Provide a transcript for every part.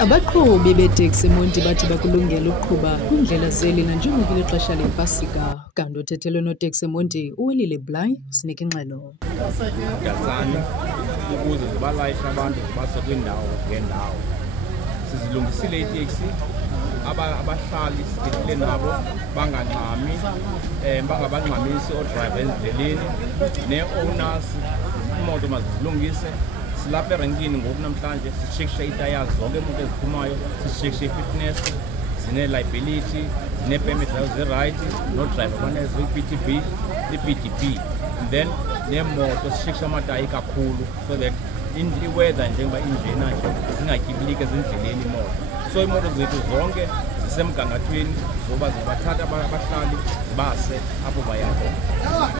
Abaqhubi beeteksi eMonti bathi bakulungela ukuqhuba kwiindlela zeli nanjengoko lixesha lePasika. Kanti othethelwe noteksi eMonti uWelile Bly usinika ingxelo. Ndazana ukuze zibalayishe abantu zibase kwiindawo ngeendawo. Sizilungisile iiteksi, abahlali sidilile nabo bangangxami, bangabangxamisi oodrayiva ezindleleni, nee-owners imoto mazizilungise. Silapha erenkini ngoku namhlanje sishekishe iitayazi zonke imoto eziphumayo, sishekishe i-fitness, zine-liability, zine-permit zayo zirayithi, noodrayiva banezo i-PTB, i-PDB. And then neemoto sishekishe amatayi kakhulu so that iweather njengoba injena nje zingatyibiliki ezindleleni imoto. So imoto zethu zonke zisemgangathweni zoba zibathatha abahlali zibase apho baya khona.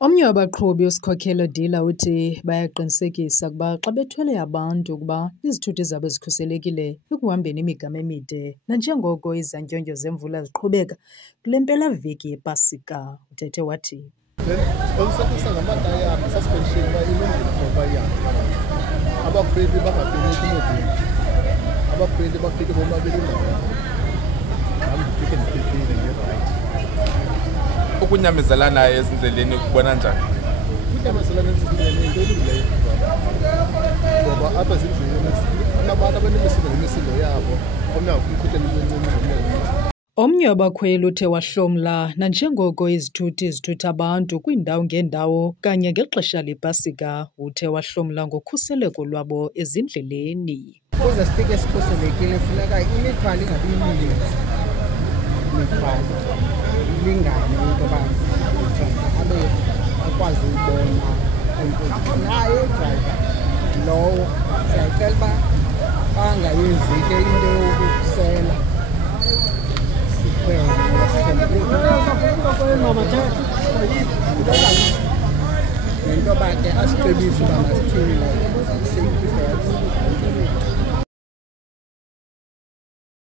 Omnye wabaqhubi uSikhokhelo Dila uthi bayaqinisekisa ukuba xa bethwele abantu ukuba izithuthi zabo zikhuselekile ekuhambeni imigama emide nanjengoko izantyondyo zemvula ziqhubeka kule mpelaveki yePasika. Uthethe wathi qinisekisa ngamatayara suspension uba ilungile ngoba abakhweli bangabheneki emotweni, abakhweli bafike bomabili indawo nam ndifike ndiphephile ngerayithi. Ukunyamezelana ezindleleni kubona njani? Ukunyamezelana ezindleleni into elungileyo ngoba apha ezindleleni kunabantu abanemisindo yabo omnye afuna uqhutyela. Omnye wabakhweli uthe wahlomla nanjengoko izithuthi zithutha abantu kwiindawo ngeendawo kanye ngexesha lePasika uthe wahlomla ngokhuseleko lwabo ezindleleni. Ukuze sifike sikhuselekile funeka imithwalo ingabi mininzi, imithwalo ilingane into yoba abe akwazi ubona naye udrayiva lowo siyacela uba bangayenzi ke into yokusela nento yoba ke asicebise uba masithini safety belts.